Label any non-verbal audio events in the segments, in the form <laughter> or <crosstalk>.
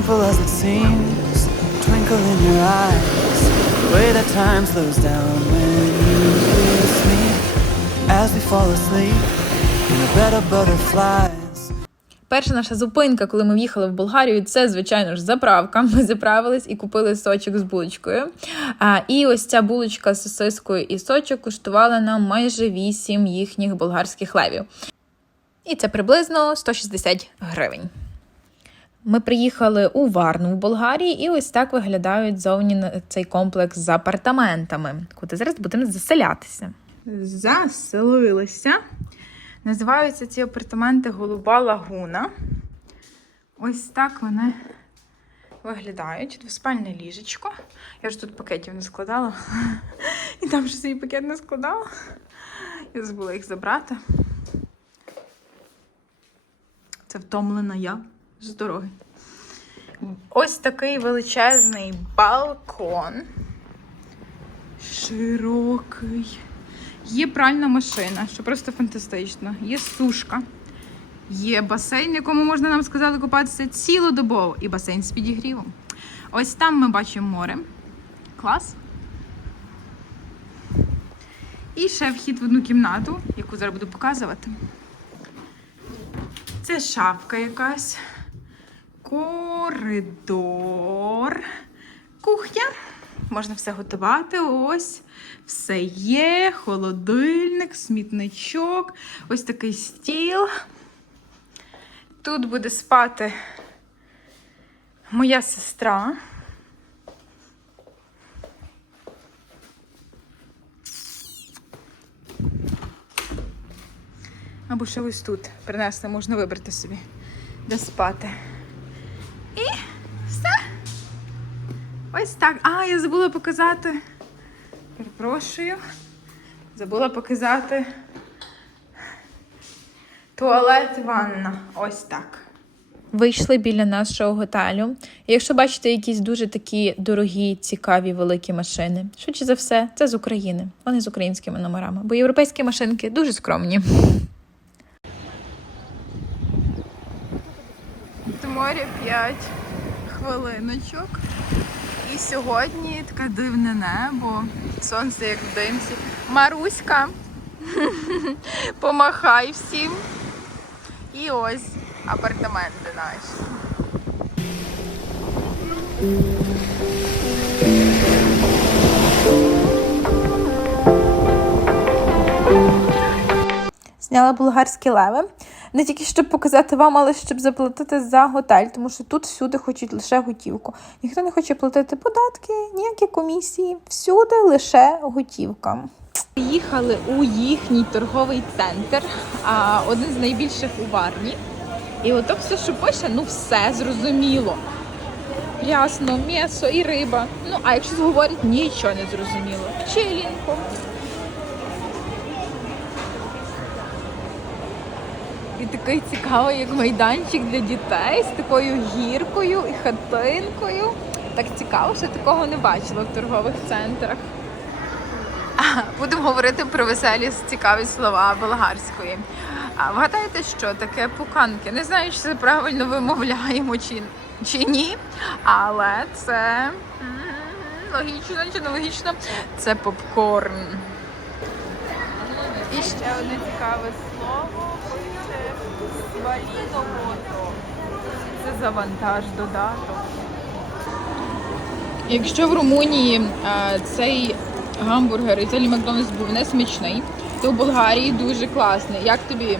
simple as it seems. Twinkle in your eyes. The way that time slows down when you kiss me. As we fall asleep in a bed of butterflies. Перша наша зупинка, коли ми в'їхали в Болгарію, це, звичайно ж, заправка. <laughs> Ми заправились і купили сочок з булочкою. А, і ось ця булочка з сосискою і сочок коштувала нам майже 8 їхніх болгарських левів. І це приблизно 160 гривень. Ми приїхали у Варну в Болгарії, і ось так виглядають зовні цей комплекс з апартаментами, куди зараз будемо заселятися. Заселилися. Називаються ці апартаменти Голуба Лагуна. Ось так вони виглядають. Двоспальне ліжечко. Я ж тут пакетів не складала. І там ж свій пакет не складала. Я забула їх забрати. Це втомлена я з дороги. Ось такий величезний балкон. Широкий. Є пральна машина, що просто фантастично. Є сушка. Є басейн, в якому можна нам сказали купатися цілодобово, і басейн з підігрівом. Ось там ми бачимо море. Клас. І ще вхід в одну кімнату, яку зараз буду показувати. Це шафка якась. Коридор. Кухня. Можна все готувати. Ось. Все є. Холодильник, смітничок. Ось такий стіл. Тут буде спати моя сестра. Або ще ось тут принесли, можна вибрати собі, де спати. І все. Ось так. А, я забула показати. Перепрошую. Забула показати туалет, ванна. Ось так. Вийшли біля нашого готелю. І якщо бачите якісь дуже такі дорогі, цікаві, великі машини, швидше за все, це з України. Вони з українськими номерами, бо європейські машинки дуже скромні. До моря 5 хвилиночок. Сьогодні таке дивне небо, сонце як в димці. Маруська, <laughs> помахай всім. І ось апартаменти наші. Зняла болгарські леви. Не тільки щоб показати вам, але щоб заплатити за готель, тому що тут всюди хочуть лише готівку. Ніхто не хоче платити податки, ніякі комісії. Всюди лише готівка. Приїхали у їхній торговий центр, а, один з найбільших у Варні. І ото все, що пише, ну все зрозуміло. Ясно, м'ясо і риба. Ну, а якщо говорять, нічого не зрозуміло. Печелінку. І такий цікавий, як майданчик для дітей з такою гіркою і хатинкою. Так цікаво, що такого не бачила в торгових центрах. Будемо говорити про веселі цікаві слова болгарської. А вгадайте, що таке пуканки? Не знаю, чи це правильно вимовляємо чи, чи ні, але це логічно чи не логічно. Це попкорн. І ще одне цікаве слово Це завантаж додаток. Якщо в Румунії е, цей гамбургер і цей Макдональдс був не смачний, то в Болгарії дуже класний. Як тобі?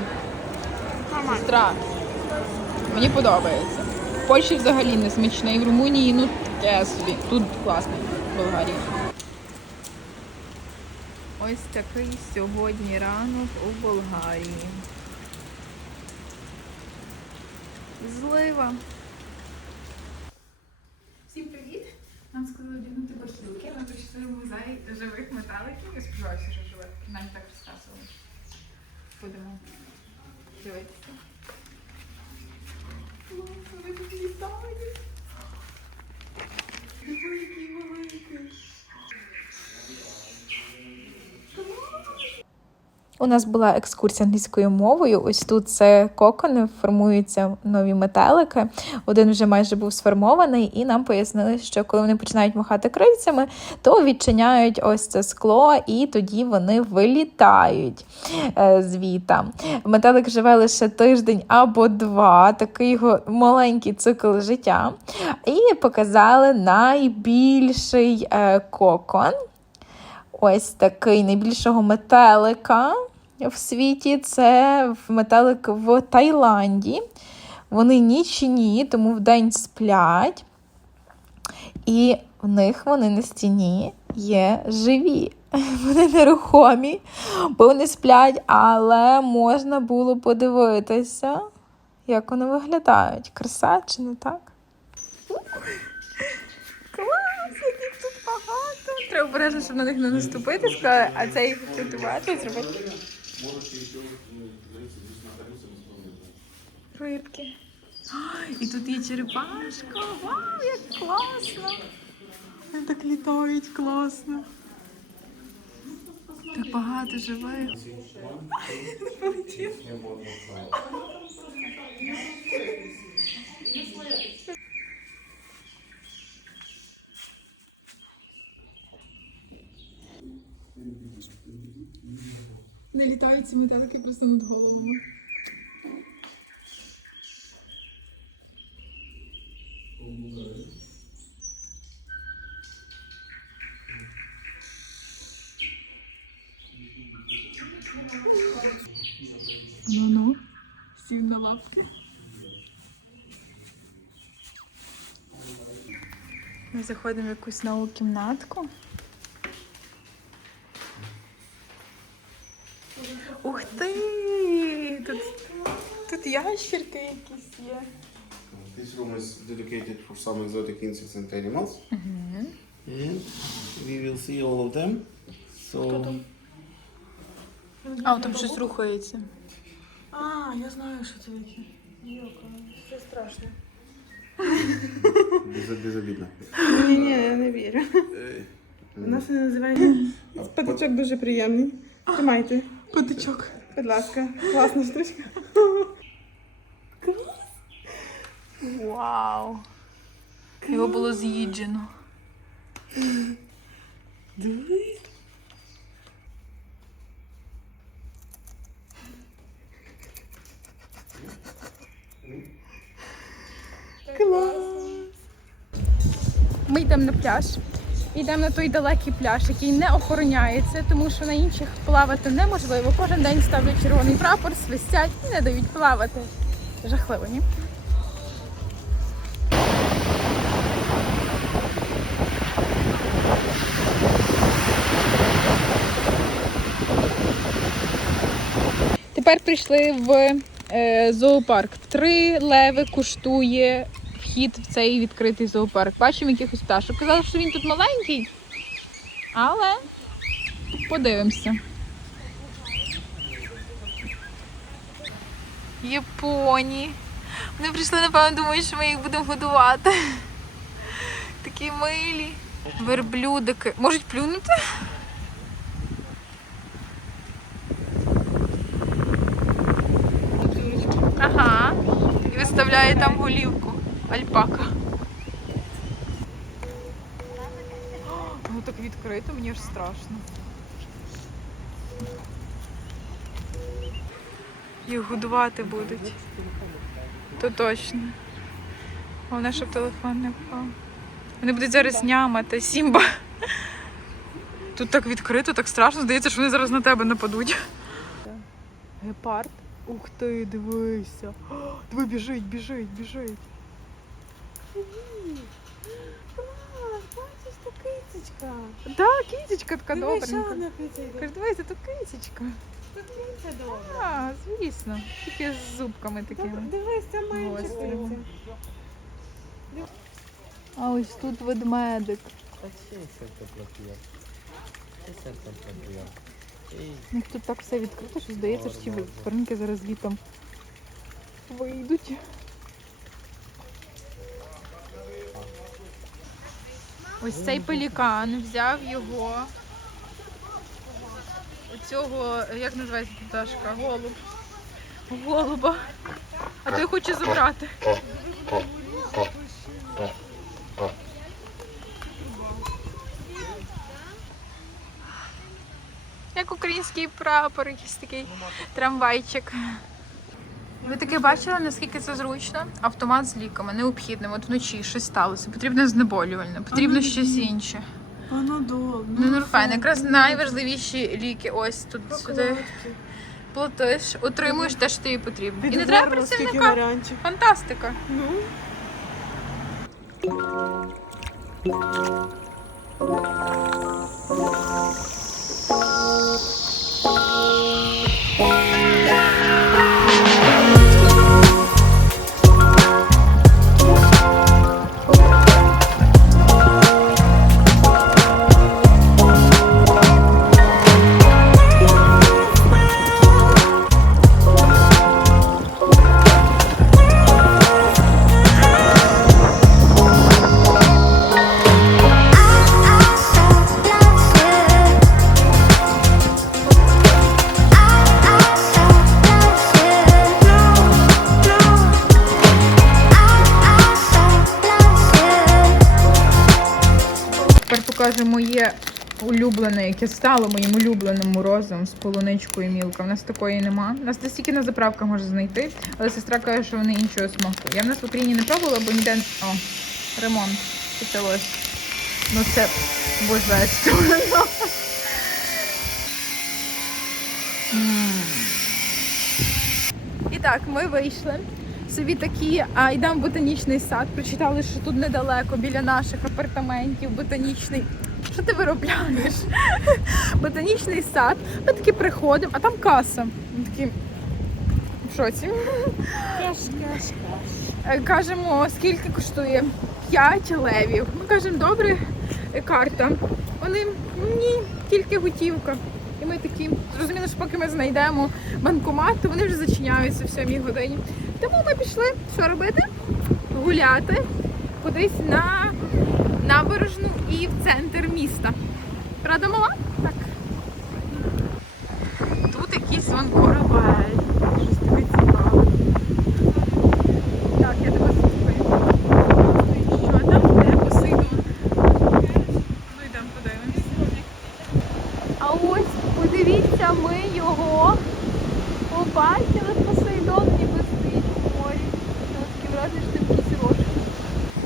Сестра? Мені подобається. В Польщі взагалі не смачний, в Румунії ну таке собі. Тут класний в Болгарії. Ось такий сьогодні ранок у Болгарії. Злива. Всім привіт! Нам сказали одягнути бахілки. Ми прийшли музей живих металиків. Я сподіваюся, що живе. Нам так розказували. Будемо дивитися. Клас, вони тут літають. Диви, який великий. У нас була екскурсія англійською мовою. Ось тут це кокони, формуються нові метелики. Один вже майже був сформований, і нам пояснили, що коли вони починають махати крильцями, то відчиняють ось це скло, і тоді вони вилітають е, звіта. Метелик живе лише тиждень або два, такий його маленький цикл життя. І показали найбільший е, кокон. Ось такий найбільшого метелика в світі. Це метелик в Таїланді. Вони нічні, тому вдень сплять. І в них вони на стіні є живі. <laughs> Вони нерухомі, бо вони сплять, але можна було подивитися, як вони виглядають. Краса чи не так? Клас, яких тут багато. Треба обережно, щоб на них не наступити, а це їх підготувати зробити. Рибки. Ай, І тут є черепашка. Вау, як класно! Вони так літають класно. Так багато живих. Полетів. Не літають ці метелики просто над головами. Ну-ну, сів на лапки. Ми заходимо в якусь нову кімнатку. Ух ти! Тут, тут ящерки якісь є. This room is dedicated for some exotic insects and animals. And we will see all of them. So, А, там щось рухається. А, я знаю, що це таке. Йока, це страшно. без, безобидно. Ні, ні, я не вірю. Е, У нас не називають. Патичок дуже приємний. Тримайте, Патичок. будь ласка. Класна штучка. Вау. Його було з'їджено. Дивись. Клас. Ми йдемо на пляж. Йдемо на той далекий пляж, який не охороняється, тому що на інших плавати неможливо. Кожен день ставлять червоний прапор, свистять і не дають плавати. Жахливо, ні? Тепер прийшли в е, зоопарк. Три леви коштує вхід в цей відкритий зоопарк. Бачимо якихось пташок. Казали, що він тут маленький, але подивимося. Японі. Вони прийшли, напевно, думають, що ми їх будемо годувати. Такі милі. Верблюдики. Можуть плюнути? Ага. І виставляє там голівку. Альпака. Ну так відкрито, мені ж страшно. Їх годувати будуть. То точно. Головне, щоб телефон не впав. Вони будуть зараз нямати, Сімба. Тут так відкрито, так страшно. Здається, що вони зараз на тебе нападуть. Гепард. Ух ти, дивися. О, Диви, біжить, біжить, біжить. Клас, бачиш, то кицечка. Так, кісечка така Дивись, що добренька. вона кицечка. Кажи, дивися, тут кисечка. Тут киця добра. А, звісно. Тільки з зубками такими. Дивись, це менше Гострими. киця. А ось тут ведмедик. У них тут так все відкрито, що здається, що ті тваринки зараз літом вийдуть. Ось цей пелікан взяв його оцього, як називається пташка? Голуб. Голуба. А той хоче забрати. Як український прапор, якийсь такий трамвайчик. Ви таки бачили, наскільки це зручно? Автомат з ліками, необхідним. От вночі щось сталося. Потрібно знеболювальне, потрібно щось інше. Панадол. Ну. Якраз найважливіші ліки. Ось тут сюди платиш, отримуєш те, що тобі потрібно. І не треба працівника. Фантастика. Ну. Тепер улюблене, яке стало моїм улюбленим морозом з полуничкою мілка. У нас такої нема. У нас десь тільки на заправках можна знайти, але сестра каже, що вони іншого смаку. Я в нас в Україні не пробувала, бо ніде о, ремонт почалось. Ну це божественно. М. І так, ми вийшли. Собі такі, а йдемо в ботанічний сад. Прочитали, що тут недалеко біля наших апартаментів ботанічний. Що ти виробляєш? Ботанічний сад. Ми такі приходимо, а там каса. Ми такі в шоці. Е, Кажемо, скільки коштує? 5 левів. Ми кажемо, добре, карта. Вони ні, тільки готівка. І ми такі, зрозуміли, що поки ми знайдемо банкомат, то вони вже зачиняються в 7 годині. Тому ми пішли, що робити? Гуляти кудись на набережну і в центр міста. Правда, мала? Так. Тут якийсь вон корабель. Так, я тебе слухаю. Що там? Де Посейдон? Ну йдемо подивимось. А ось, подивіться, ми його побачили Посейдон ніби стоїть в морі. Таке враження, що це якийсь рожок.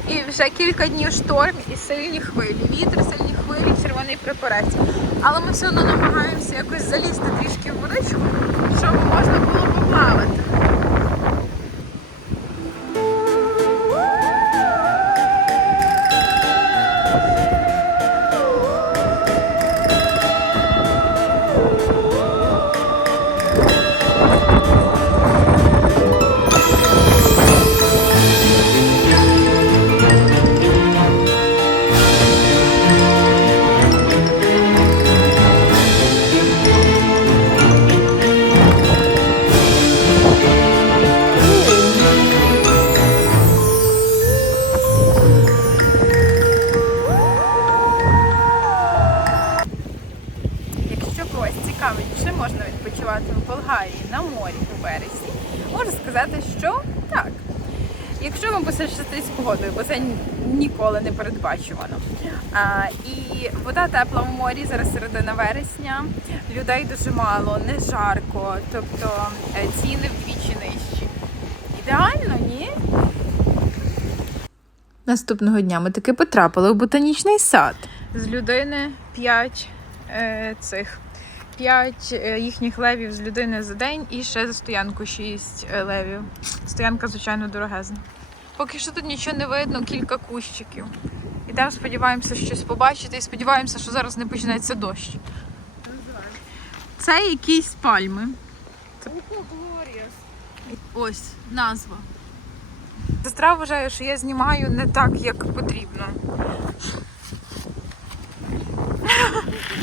І вже кілька днів шторм і сильні хвилі. Вітер, сильні хвилі, червоний прапорець. Але ми все одно намагаємося якось залізти трішки в водичку, щоб можна було поплавати. Ніколи не передбачувано. І вода тепла в морі, зараз середина вересня, людей дуже мало, не жарко, тобто е, ціни вдвічі нижчі. Ідеально, ні? Наступного дня ми таки потрапили у ботанічний сад. З людини 5 е, цих. 5 е, їхніх левів з людини за день і ще за стоянку 6 левів. Стоянка, звичайно, дорогезна. Поки що тут нічого не видно, кілька кущиків. Ідемо, сподіваємося щось побачити і сподіваємося, що зараз не почнеться дощ. Це якісь пальми. Ось назва. Сестра вважає, що я знімаю не так, як потрібно.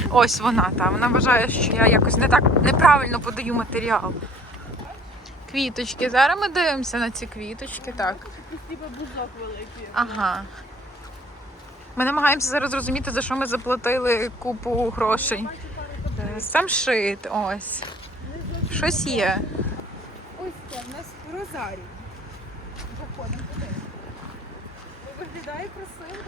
Ось вона, та. Вона вважає, що я якось не так неправильно подаю матеріал. Квіточки. Зараз ми дивимося на ці квіточки, так. Бузок великий. Ага. Ми намагаємося зараз зрозуміти, за що ми заплатили купу грошей. Пару Самшит, ось. Щось є. Ось це в нас розарій. Походимо туди. Виглядає красиво,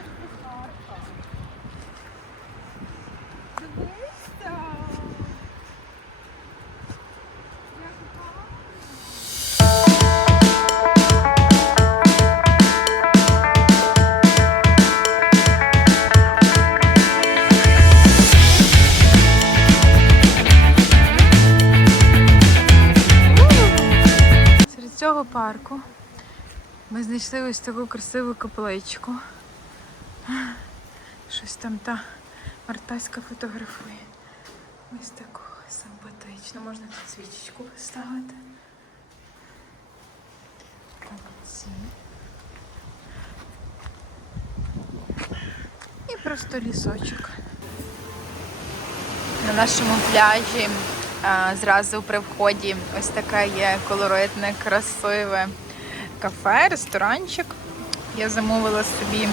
ми ось таку красиву капличку. Щось там та Мартаська фотографує. Ось таку симпатичну. Можна тут свічечку поставити. Молодці. І просто лісочок. На нашому пляжі а, зразу при вході ось таке є колоритне, красиве кафе, ресторанчик. Я замовила собі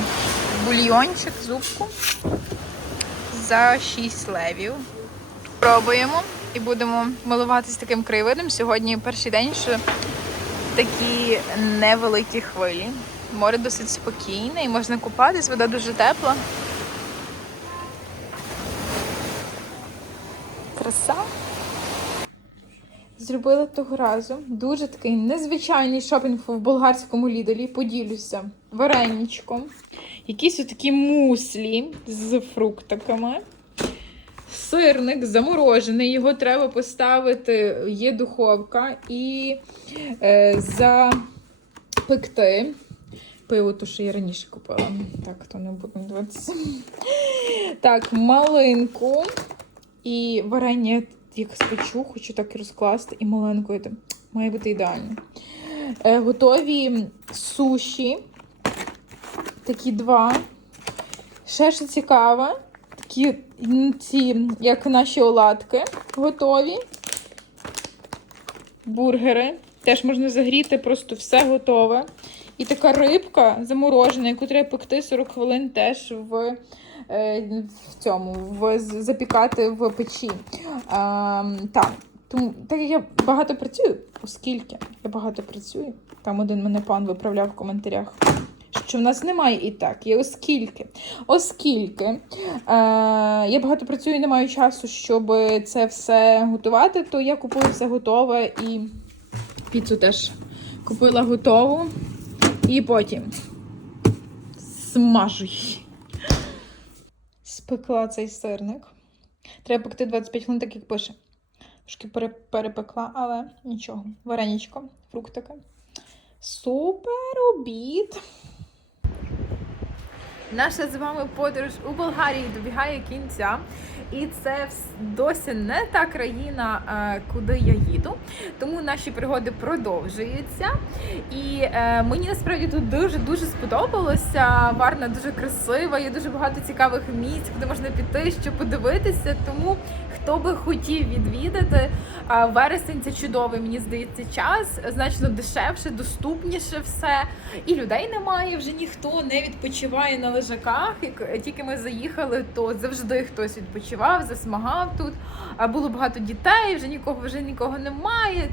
бульйончик, зубку за 6 левів. Пробуємо і будемо милуватися таким краєвидом. Сьогодні перший день, що такі невеликі хвилі. Море досить спокійне і можна купатись, вода дуже тепла. Краса. Зробила того разу дуже такий незвичайний шопінг в болгарському ліделі. Поділюся вареничком. Якісь отакі муслі з фруктиками. Сирник заморожений, його треба поставити, є духовка і е, запекти. Пиво, то що я раніше купила. Так, то не будемо дивитися. Так, малинку. І варення як спечу, хочу так і розкласти, і маленькою має бути ідеально. Е, готові суші. Такі два. Ще що цікаве, такі ці, як наші оладки, готові. Бургери. Теж можна загріти, просто все готове. І така рибка заморожена, яку треба пекти 40 хвилин теж в, в цьому, в, запікати в печі. А, так. Тому, так я багато працюю, оскільки я багато працюю, там один мене пан виправляв в коментарях, що в нас немає і так, є оскільки. Оскільки е, я багато працюю і не маю часу, щоб це все готувати, то я купую все готове і піцу теж купила готову. І потім смажу її. Спекла цей сирник. Треба пекти 25 хвилин, так як пише. Трошки перепекла, але нічого. Вареничко, фруктики. Супер обід. Наша з вами подорож у Болгарії добігає кінця. І це досі не та країна, е, куди я їду. Тому наші пригоди продовжуються. І е, мені насправді тут дуже дуже сподобалося. Варна дуже красива, є дуже багато цікавих місць, куди можна піти, щоб подивитися. Тому хто би хотів відвідати, е, вересень це чудовий, мені здається, час. Значно дешевше, доступніше все. І людей немає, вже ніхто не відпочиває на лежаках. Як тільки ми заїхали, то завжди хтось відпочивав, засмагав тут. Було багато дітей, вже нікого вже нікого немає.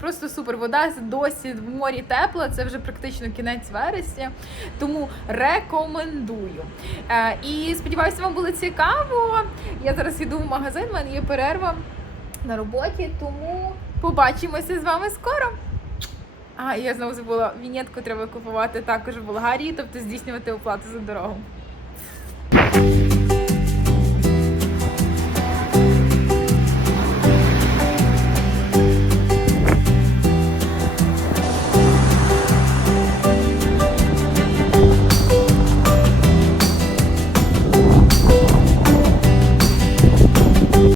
Просто супер. Вода досі в морі тепла. Це вже практично кінець вересня. Тому рекомендую. Е, і сподіваюся, вам було цікаво. Я зараз йду в магазин, в мене є перерва на роботі, тому побачимося з вами скоро. А, я знову забула, вінетку треба купувати також в Болгарії, тобто здійснювати оплату за дорогу.